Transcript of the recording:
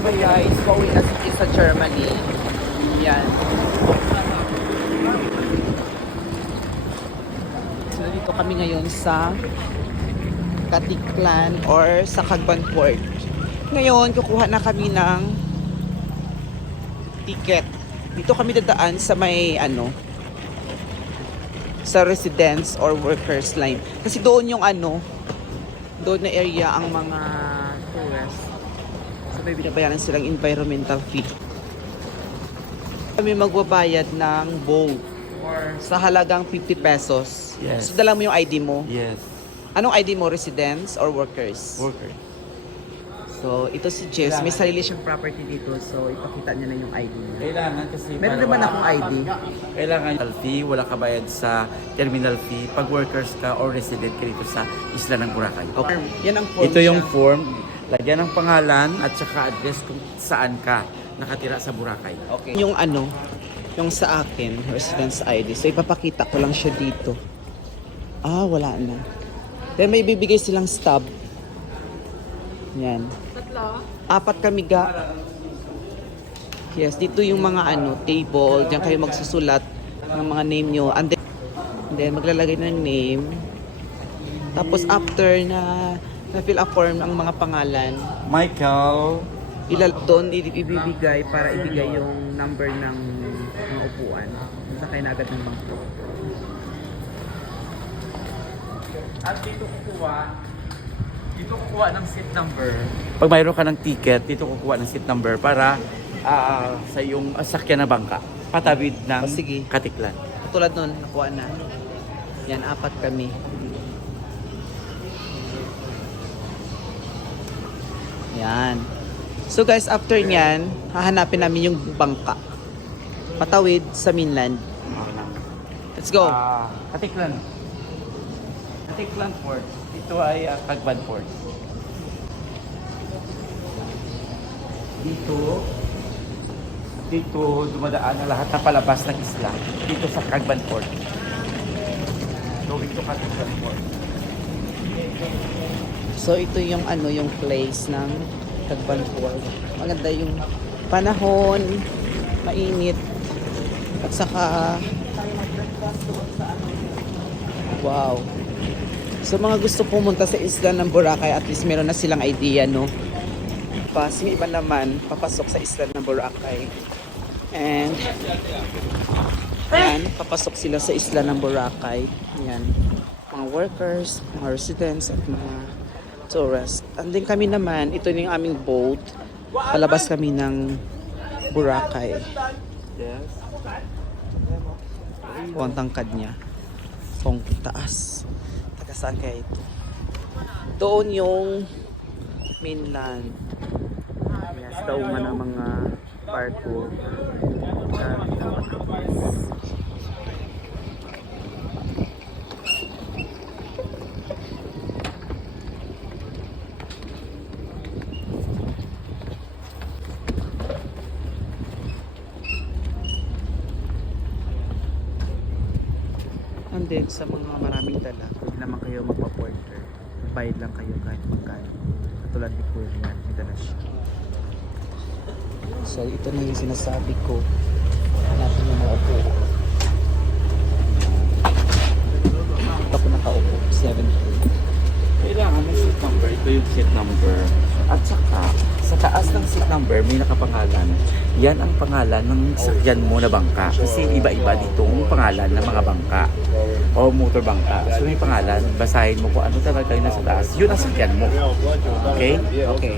So guys, pauwi na sa Germany. Yan. So dito kami ngayon sa Katiklan or sa Cagban Port. Ngayon, kukuha na kami ng ticket. Dito kami dadaan sa may sa residence or workers line. Kasi doon yung doon na area ang mga tourists. So may binabayaran silang environmental fee. Kami magbabayad ng boat sa halagang 50 pesos. Yes. So dala mo yung ID mo. Yes. Anong ID mo? Residence or workers? Worker. So ito si Jess. May sarili siyang property dito. So ipakita niya na yung ID niya. Kailangan kasi Meron para naman wala akong kang- ID. Kailangan fee, wala ka bayad sa terminal fee pag workers ka or resident ka dito sa isla ng Boracay. Okay. Yan ang form Ito yung niya. form, lagyan ng pangalan at saka address kung saan ka nakatira sa Boracay. Okay. Yung yung sa akin, residence ID. So ipapakita ko lang siya dito. Wala na. Then may bibigay silang stub. Yan. Tatlo? 4 kami ga. Yes, dito yung mga table. Diyan kayo magsusulat ng mga name nyo. And then maglalagay ng name. Tapos after na fill a form ang mga pangalan, Michael, doon ibibigay para ibigay yung number ng mga upuan. Sakay na agad ng bangko. at dito kukuha ng seat number. Pag mayroon ka ng ticket, dito kukuha ng seat number para sa iyong sakyan na bangka. Patawid ng Sige. Katiklan. Tulad nun, nakuha na. Yan, 4 kami. Yan. So guys, after nyan, hahanapin namin yung bangka. Patawid sa mainland. Let's go. Katiklan. Katiklan Port. Ito ay Cagban Port. Dito dumadaan ang lahat ng palabas ng isla. Dito sa Cagban Port. Going to Katiklan Port. So ito yung yung place ng Cagban Port. Maganda yung panahon, mainit. At saka wow. So mga gusto pumunta sa isla ng Boracay, at least meron na silang idea, no? Yung iba naman, papasok sa isla ng Boracay. And yan, papasok sila sa isla ng Boracay. Yan. Mga workers, mga residents, at mga tourists. And then kami naman, ito yung aming boat. Palabas kami ng Boracay. Yes. Ang tangkad niya. Kung taas. Taga saan kaya ito? Doon yung mainland. Yes, daungan ng mga barko. And then sa mga maraming dala, huwag naman kayo magpa-porter. Bayad lang kayo kahit magkano. Katulad ni Kuya, yan, may dala siya. So ito na yung sinasabi ko. Hanapin yung mga upo. Ito ako nakaupo, 7K. Kailangan ng seat number. Ito yung seat number. At saka, sa taas ng seat number, may nakapangalan. Yan ang pangalan ng sakyan mo na bangka. Kasi iba-iba dito ang pangalan ng mga bangka o motor bangka. So may pangalan, basahin mo kung ano talaga yung nasa taas. Yun ang sakyan mo. Okay? Okay.